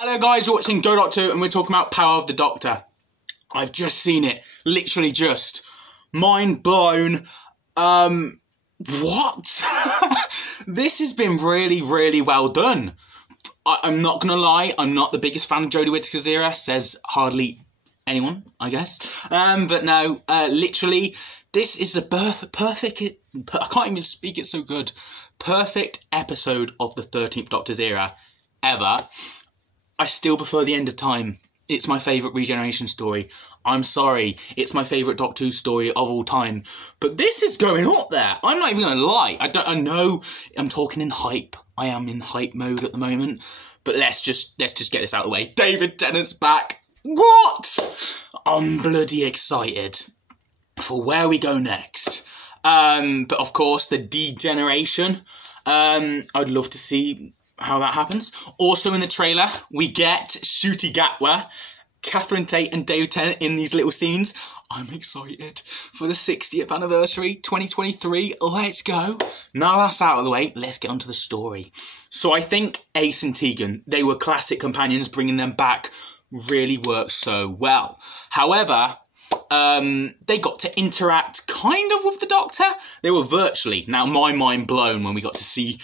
Hello guys, you're watching Go Doctor and we're talking about Power of the Doctor. I've just seen it, literally just. Mind blown. What? This has been really, really well done. I'm not going to lie, I'm not the biggest fan of Jodie Whittaker's era, says hardly anyone, I guess. But no, literally, this is the perfect, I can't even speak it so good, perfect episode of the 13th Doctor's era, ever. I still prefer The End of Time. It's my favourite regeneration story. I'm sorry, it's my favourite Doctor Who story of all time. But this is going up there. I'm not even going to lie. I know I'm talking in hype. I am in hype mode at the moment. But let's just get this out of the way. David Tennant's back. What? I'm bloody excited for where we go next. But of course, the degeneration. I'd love to see how that happens. Also in the trailer, we get Ncuti Gatwa, Catherine Tate and David Tennant in these little scenes. I'm excited for the 60th anniversary, 2023. Let's go. Now that's out of the way, let's get onto the story. So I think Ace and Tegan, they were classic companions. Bringing them back really worked so well. However, they got to interact kind of with the Doctor. They were virtually. Now my mind blown when we got to see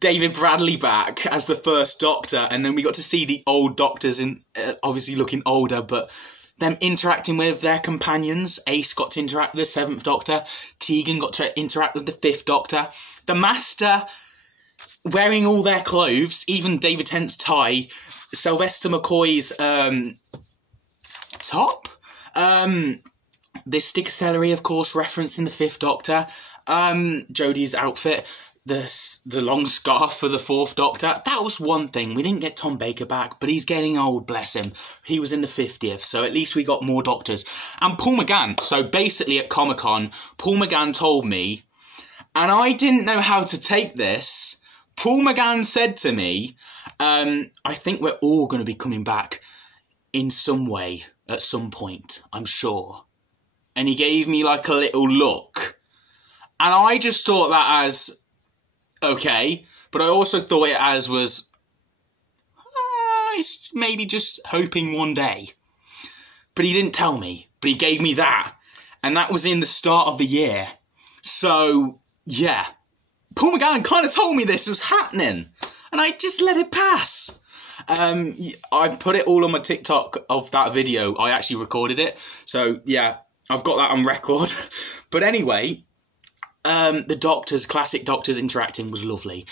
David Bradley back as the first Doctor, and then we got to see the old Doctors in obviously looking older, but them interacting with their companions. Ace got to interact with the 7th Doctor, Tegan got to interact with the 5th Doctor, the Master wearing all their clothes, even David Tennant's tie, Sylvester McCoy's top, this stick of celery, of course, referencing the 5th Doctor, Jodie's outfit, the long scarf for the 4th Doctor. That was one thing. We didn't get Tom Baker back, but he's getting old, bless him. He was in the 50th, so at least we got more Doctors. And Paul McGann. So basically at Comic-Con, Paul McGann told me, and I didn't know how to take this, Paul McGann said to me, I think we're all going to be coming back in some way at some point, I'm sure. And he gave me like a little look. And I just thought that as, okay, but I also thought it as was, he's maybe just hoping one day. But he didn't tell me, but he gave me that. And that was in the start of the year. So, yeah. Paul McGann kind of told me this was happening. And I just let it pass. I put it all on my TikTok of that video. I actually recorded it. So, yeah, I've got that on record. But anyway, the Doctors, classic Doctors interacting was lovely.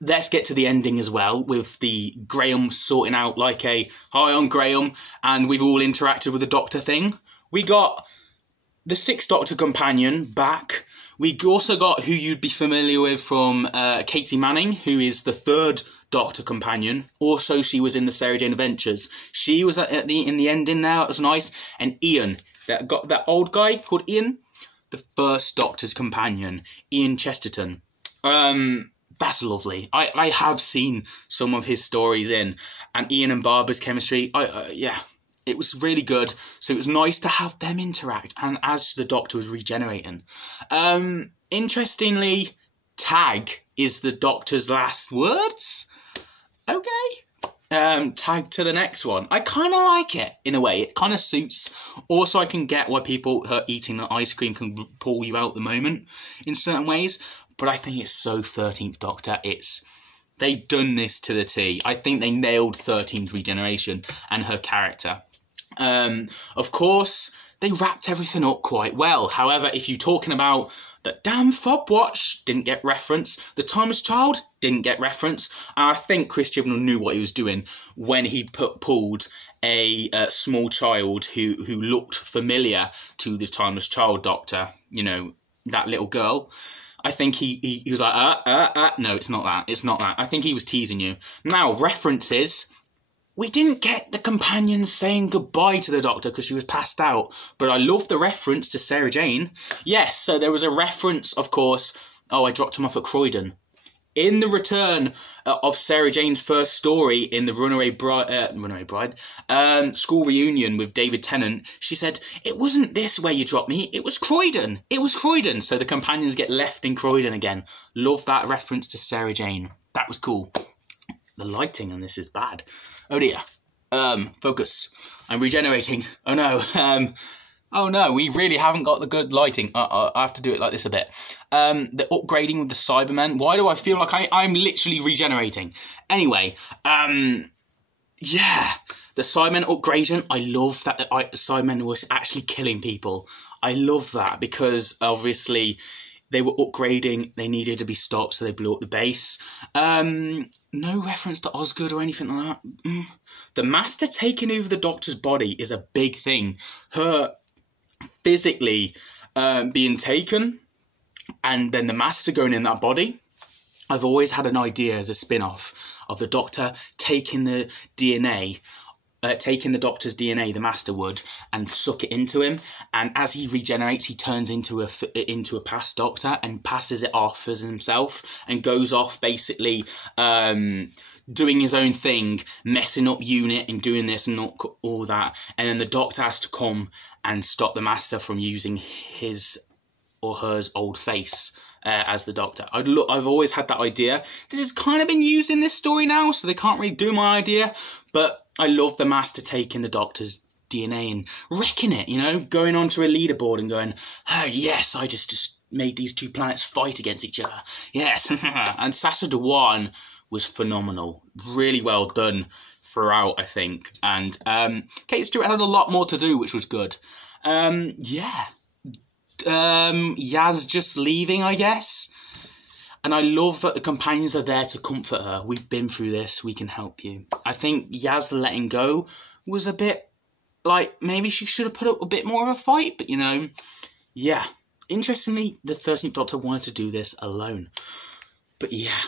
Let's get to the ending as well, with the Graham sorting out like a, hi, I'm Graham, and we've all interacted with the Doctor thing. We got the 6th Doctor companion back. We also got who you'd be familiar with from Katie Manning, who is the 3rd Doctor companion. Also, she was in the Sarah Jane Adventures. She was in the ending there. It was nice. And Ian, that old guy called Ian, the 1st Doctor's companion, Ian Chesterton. That's lovely. I have seen some of his stories in, and Ian and Barbara's chemistry. Yeah, it was really good. So it was nice to have them interact, and as the Doctor was regenerating. Interestingly, tag is the Doctor's last words. Okay. Tag to the next one. I kind of like it, in a way. It kind of suits. Also, I can get why people eating the ice cream can pull you out the moment in certain ways. But I think it's so 13th Doctor. They've done this to the T. I think they nailed 13's regeneration and her character. Of course, they wrapped everything up quite well. However, if you're talking about the damn fob watch, didn't get reference. The Timeless Child didn't get reference. And I think Chris Chibnall knew what he was doing when he pulled a small child who looked familiar to the Timeless Child Doctor. You know, that little girl. I think he was like, no, it's not that. It's not that. I think he was teasing you. Now, references. We didn't get the companions saying goodbye to the Doctor because she was passed out. But I love the reference to Sarah Jane. Yes, so there was a reference, of course. Oh, I dropped him off at Croydon. In the return of Sarah Jane's first story in the Runaway Bride school reunion with David Tennant, she said, it wasn't this where you dropped me, it was Croydon. It was Croydon. So the companions get left in Croydon again. Love that reference to Sarah Jane. That was cool. The lighting on this is bad. Oh dear. Focus. I'm regenerating. Oh no. Oh no, we really haven't got the good lighting. I have to do it like this a bit. The upgrading with the Cybermen. Why do I feel like I'm literally regenerating? Anyway, yeah. The Cybermen upgrading. I love that the Cybermen was actually killing people. I love that because obviously they were upgrading. They needed to be stopped, so they blew up the base. No reference to Osgood or anything like that. The Master taking over the Doctor's body is a big thing. Her physically being taken and then the Master going in that body. I've always had an idea as a spin-off of the Doctor taking the DNA, taking the Doctor's DNA, the Master would, and suck it into him, and as he regenerates he turns into a past Doctor and passes it off as himself and goes off basically doing his own thing, messing up unit and doing this and all that, and then the Doctor has to come and stop the Master from using his or hers old face as the Doctor. I've always had that idea. This has kind of been used in this story now, so they can't really do my idea, but I love the Master taking the Doctor's DNA and wrecking it, you know, going onto a leaderboard and going, oh yes, I just made these two planets fight against each other. Yes. And Saturday 1 was phenomenal. Really well done throughout, I think. And Kate Stewart had a lot more to do, which was good. Yeah. Yaz just leaving, I guess. And I love that the companions are there to comfort her. We've been through this. We can help you. I think Yaz letting go was a bit like maybe she should have put up a bit more of a fight. But, you know, yeah. Interestingly, the 13th Doctor wanted to do this alone. But, yeah.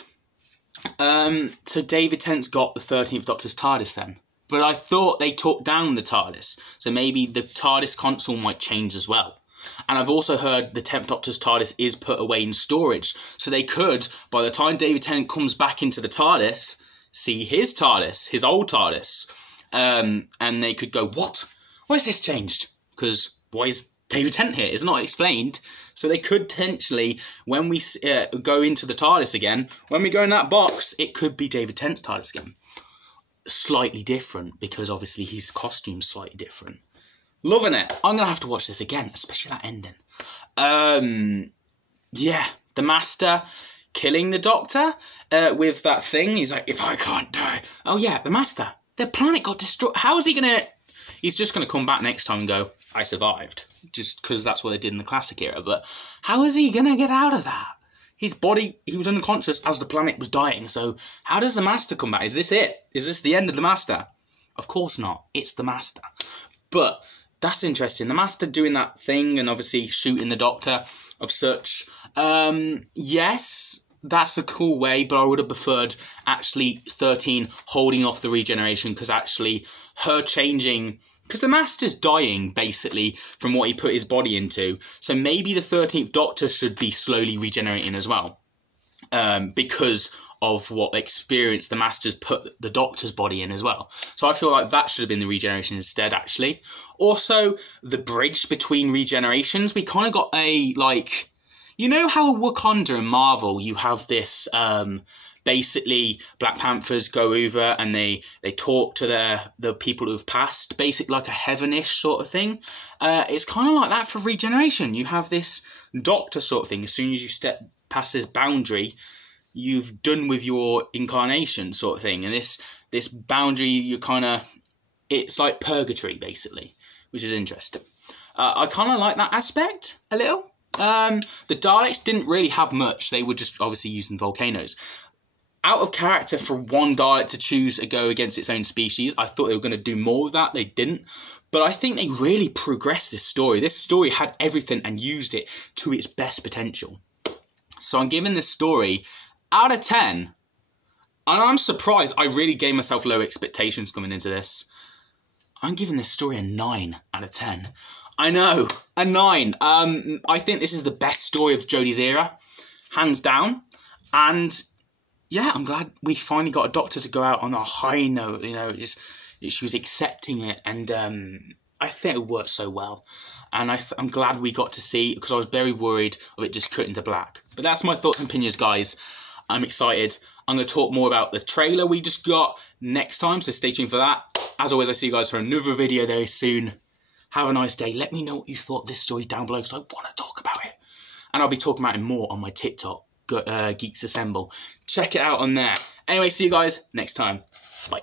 So David Tennant's got the 13th Doctor's TARDIS then. But I thought they took down the TARDIS. So maybe the TARDIS console might change as well. And I've also heard the 10th Doctor's TARDIS is put away in storage. So they could, by the time David Tennant comes back into the TARDIS, see his TARDIS, his old TARDIS. And they could go, what? Why has this changed? Because why is David Tennant here? It's not explained. So they could potentially, when we go into the TARDIS again, when we go in that box, it could be David Tennant's TARDIS again. Slightly different, because obviously his costume's slightly different. Loving it. I'm going to have to watch this again, especially that ending. Yeah, the Master killing the Doctor with that thing. He's like, if I can't die. Oh yeah, the Master. The planet got destroyed. How is he going to... He's just going to come back next time and go, I survived. Just because that's what they did in the classic era. But how is he going to get out of that? His body, he was unconscious as the planet was dying. So how does the Master come back? Is this it? Is this the end of the Master? Of course not. It's the Master. But... that's interesting. The Master doing that thing and obviously shooting the Doctor of such. Yes, that's a cool way, but I would have preferred actually 13 holding off the regeneration, because actually her changing... because the Master's dying, basically, from what he put his body into. So maybe the 13th Doctor should be slowly regenerating as well. Because of what experience the Master's put the Doctor's body in as well. So I feel like that should have been the regeneration instead, actually. Also, the bridge between regenerations, we kind of got a, like... you know how Wakanda and Marvel, you have this... basically, Black Panthers go over and they talk to the people who have passed, basically like a heavenish sort of thing. It's kind of like that for regeneration. You have this Doctor sort of thing. As soon as you step past this boundary, you've done with your incarnation sort of thing. And this boundary, you kind of... it's like purgatory, basically, which is interesting. I kind of like that aspect a little. The Daleks didn't really have much. They were just obviously using volcanoes. Out of character for one Dalek to choose to go against its own species. I thought they were going to do more of that. They didn't. But I think they really progressed this story. This story had everything and used it to its best potential. So I'm giving this story out of 10. And I'm surprised. I really gave myself low expectations coming into this. I'm giving this story a 9 out of 10. I know, a 9. I think this is the best story of Jodie's era, hands down. And yeah, I'm glad we finally got a Doctor to go out on a high note. You know, she was accepting it, and I think it worked so well. And I'm glad we got to see, because I was very worried of it just cutting to black. But that's my thoughts and opinions, guys. I'm excited. I'm going to talk more about the trailer we just got next time, so stay tuned for that. As always, I see you guys for another video very soon. Have a nice day. Let me know what you thought of this story down below, because I want to talk about it. And I'll be talking about it more on my TikTok, Geeks Assemble. Check it out on there. Anyway, see you guys next time. Bye.